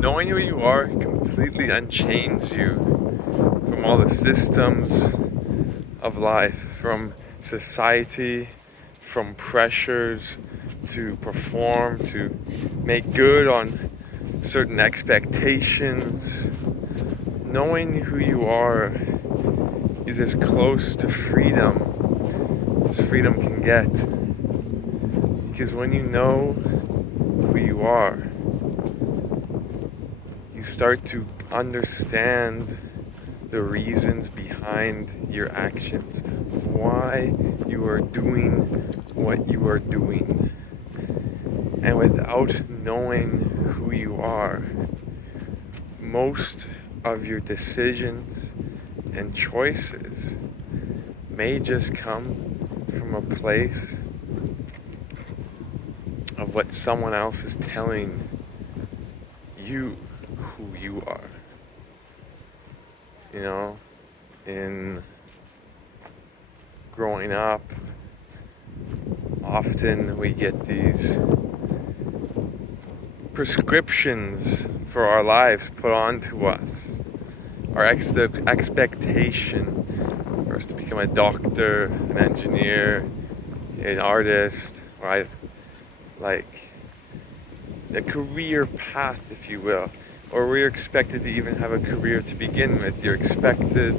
Knowing who you are completely unchains you from all the systems of life, from society, from pressures to perform, to make good on certain expectations. Knowing who you are is as close to freedom as freedom can get. Because when you know who you are, you start to understand the reasons behind your actions, why you are doing what you are doing. And without knowing who you are, most of your decisions and choices may just come from a place of what someone else is telling you who you are. You know, in growing up, often we get these prescriptions for our lives put onto us. Our expectation for us to become a doctor, an engineer, an artist, right? Like a career path, if you will. Or we're expected to even have a career to begin with. You're expected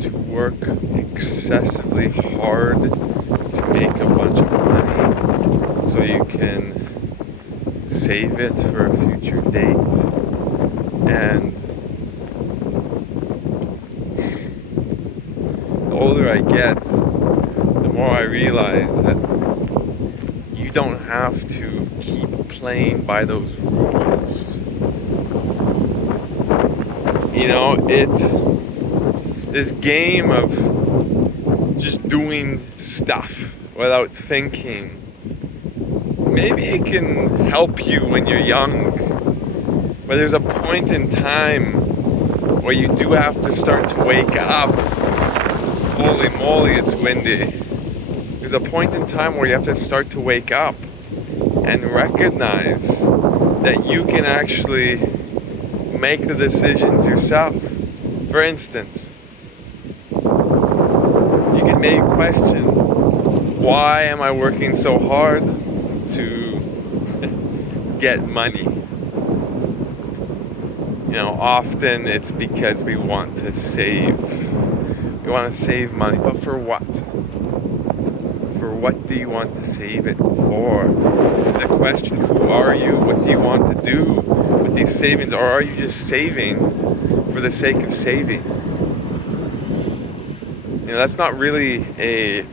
to work excessively hard to make a bunch of money so you can save it for a future date. And the older I get, the more I realize that you don't have to keep playing by those rules. You know, this game of just doing stuff without thinking, maybe it can help you when you're young, but there's a point in time where you do have to start to wake up. Holy moly, it's windy. There's a point in time where you have to start to wake up and recognize that you can actually make the decisions yourself. For instance, you can maybe question, why am I working so hard to get money? You know, often it's because we want to save. We want to save money, but for what? For what do you want to save it for? This is a question. Who are you? What do you want to do with these savings? Or are you just saving for the sake of saving? You know, that's not really a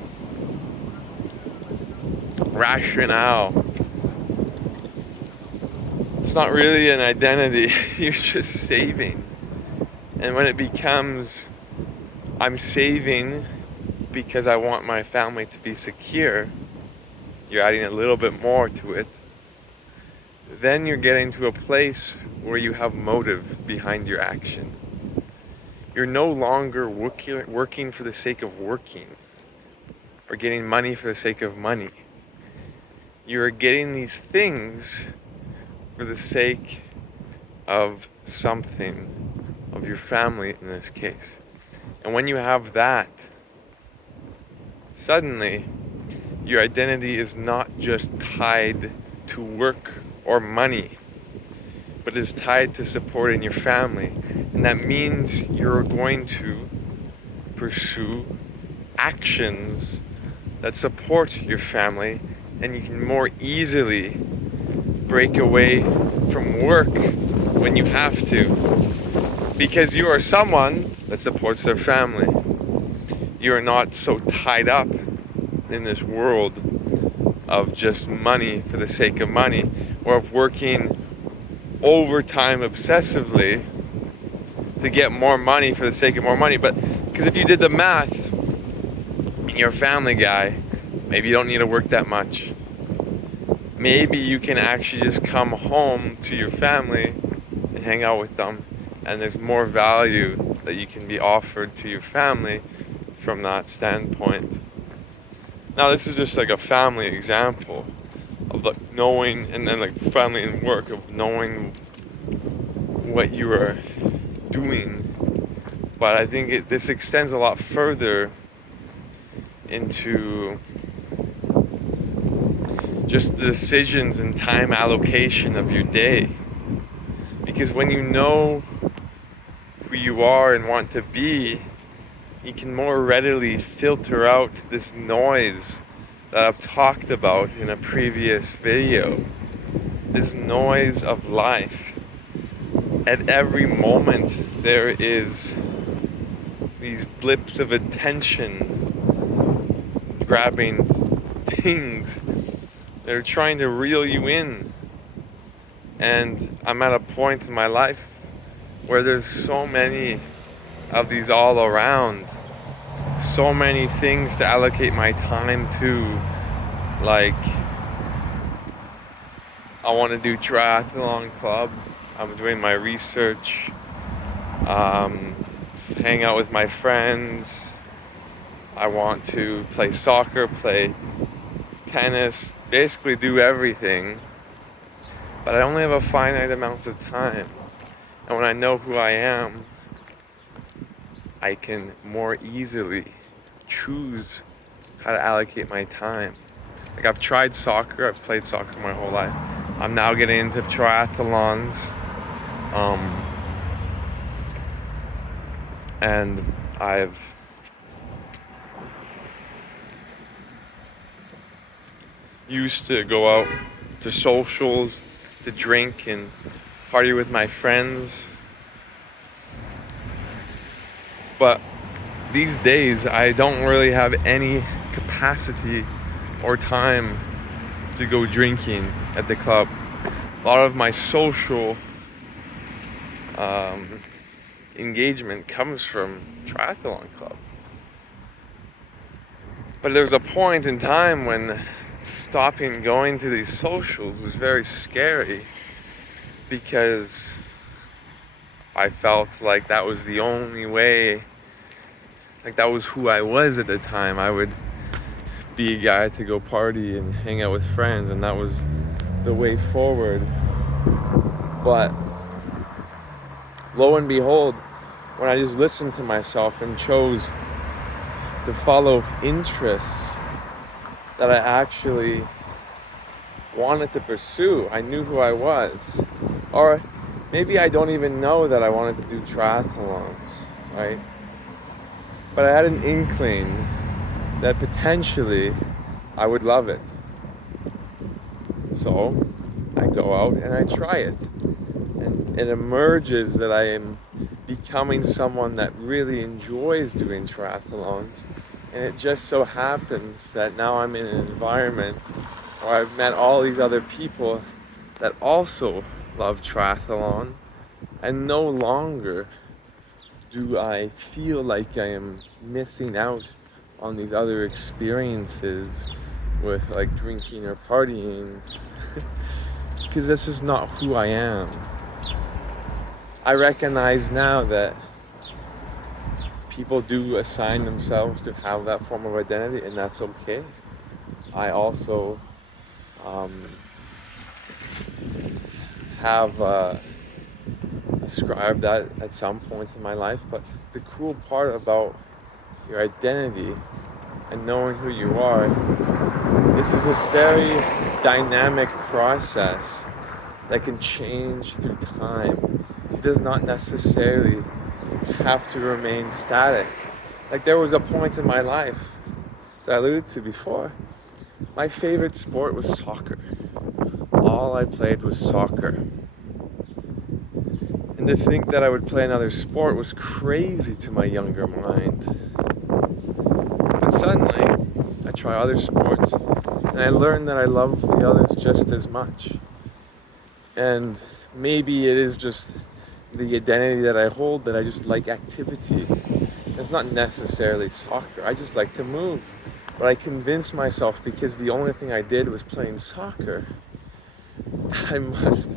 rationale. It's not really an identity. You're just saving. And when it becomes, I'm saving because I want my family to be secure, you're adding a little bit more to it, then you're getting to a place where you have motive behind your action. You're no longer working for the sake of working or getting money for the sake of money. You're getting these things for the sake of something, of your family in this case. And when you have that, suddenly your identity is not just tied to work or money, but is tied to supporting your family. And that means you're going to pursue actions that support your family, and you can more easily break away from work when you have to, because you are someone that supports their family. You are not so tied up in this world of just money for the sake of money, or of working overtime obsessively to get more money for the sake of more money. But because if you did the math, you're a family guy, maybe you don't need to work that much. Maybe you can actually just come home to your family and hang out with them, and there's more value that you can be offered to your family from that standpoint. Now, this is just like a family example of like knowing, and then like family and work, of knowing what you are doing. But I think this extends a lot further into just the decisions and time allocation of your day. Because when you know who you are and want to be, you can more readily filter out this noise that I've talked about in a previous video. This noise of life. At every moment there is these blips of attention grabbing things that are trying to reel you in. And I'm at a point in my life where there's so many of these all around, so many things to allocate my time to. Like, I want to do triathlon club, I'm doing my research, hang out with my friends, I want to play soccer, play tennis, basically do everything. But I only have a finite amount of time. And when I know who I am, I can more easily choose how to allocate my time. Like, I've tried soccer, I've played soccer my whole life. I'm now getting into triathlons. And I've used to go out to socials, to drink and party with my friends. But these days, I don't really have any capacity or time to go drinking at the club. A lot of my social engagement comes from triathlon club. But there's a point in time when stopping going to these socials was very scary, because I felt like that was the only way, like that was who I was at the time. I would be a guy to go party and hang out with friends, and that was the way forward. But lo and behold, when I just listened to myself and chose to follow interests that I actually wanted to pursue, I knew who I was. Or maybe I don't even know that I wanted to do triathlons, right? But I had an inkling that potentially I would love it. So I go out and I try it. And it emerges that I am becoming someone that really enjoys doing triathlons. And it just so happens that now I'm in an environment where I've met all these other people that also love triathlon, and no longer do I feel like I am missing out on these other experiences with like drinking or partying, because this is not who I am. I recognize now that people do assign themselves to have that form of identity, and that's okay. I also have ascribed that at some point in my life. But the cool part about your identity and knowing who you are, this is a very dynamic process that can change through time. It does not necessarily have to remain static. Like, there was a point in my life, as I alluded to before, my favorite sport was soccer. All I played was soccer. And to think that I would play another sport was crazy to my younger mind. But suddenly, I try other sports, and I learned that I love the others just as much. And maybe it is just the identity that I hold, that I just like activity. It's not necessarily soccer. I just like to move. But I convinced myself, because the only thing I did was playing soccer, I must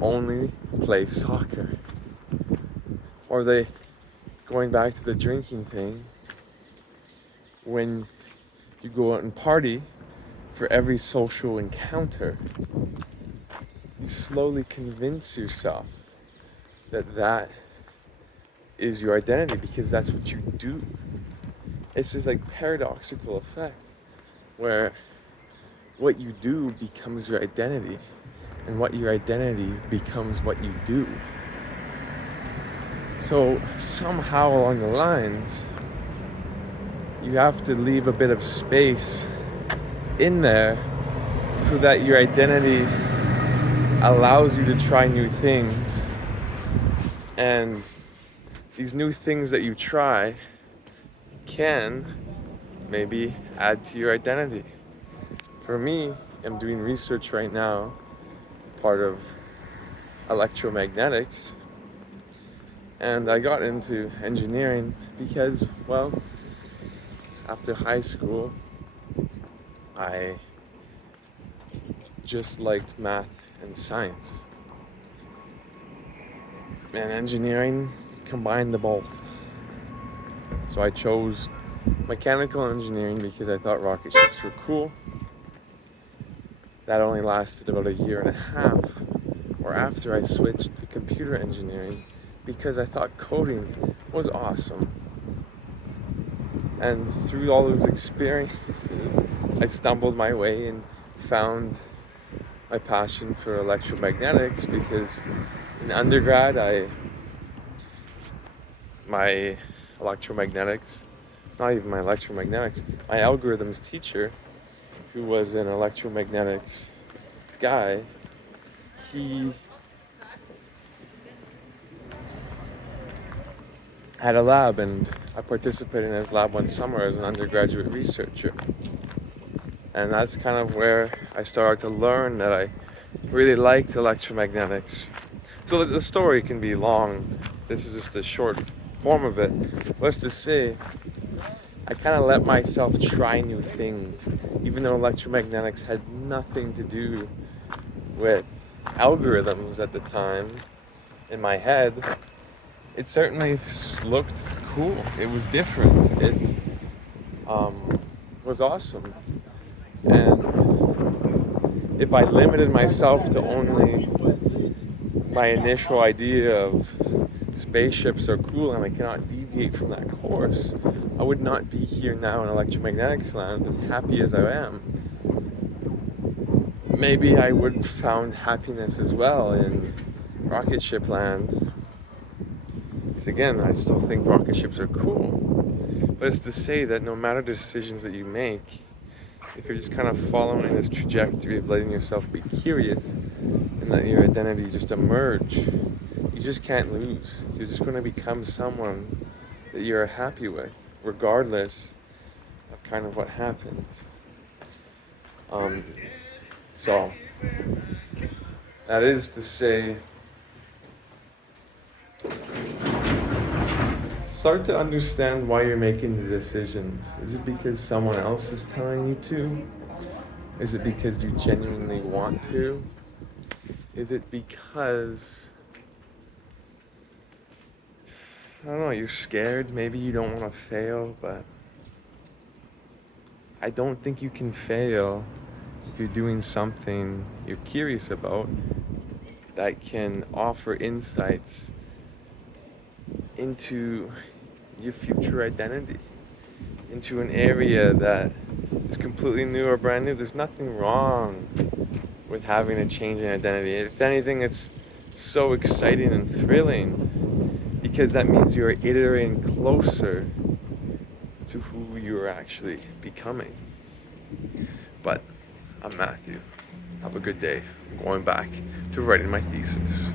only play soccer. Or going back to the drinking thing, when you go out and party, for every social encounter, you slowly convince yourself that is your identity, because that's what you do. It's this like paradoxical effect where what you do becomes your identity, and what your identity becomes what you do. So somehow along the lines, you have to leave a bit of space in there so that your identity allows you to try new things. And these new things that you try can maybe add to your identity. For me, I'm doing research right now, part of electromagnetics, and I got into engineering because, well, after high school, I just liked math and science. And engineering combined the both. So I chose mechanical engineering because I thought rocket ships were cool. That only lasted about a year and a half, or after I switched to computer engineering because I thought coding was awesome. And through all those experiences, I stumbled my way and found my passion for electromagnetics, because in undergrad, my electromagnetics, not even my electromagnetics, my algorithms teacher, who was an electromagnetics guy, he had a lab, and I participated in his lab one summer as an undergraduate researcher. And that's kind of where I started to learn that I really liked electromagnetics. So the story can be long. This is just a short form of it. Let's just say I kind of let myself try new things, even though electromagnetics had nothing to do with algorithms at the time in my head. It certainly looked cool. It was different. It was awesome. And if I limited myself to only my initial idea of spaceships are cool and I cannot deviate from that course, I would not be here now in electromagnetics land as happy as I am. Maybe I would have found happiness as well in rocket ship land. Because again, I still think rocket ships are cool. But it's to say that no matter the decisions that you make, if you're just kind of following this trajectory of letting yourself be curious and letting your identity just emerge, you just can't lose. You're just going to become someone that you're happy with, regardless of kind of what happens. So, that is to say, start to understand why you're making the decisions. Is it because someone else is telling you to? Is it because you genuinely want to? Is it because, I don't know, you're scared? Maybe you don't want to fail, but I don't think you can fail if you're doing something you're curious about that can offer insights into your future identity, into an area that is completely new or brand new. There's nothing wrong with having a change in identity. If anything, it's so exciting and thrilling because that means you're iterating closer to who you're actually becoming. But I'm Matthew. Have a good day. I'm going back to writing my thesis.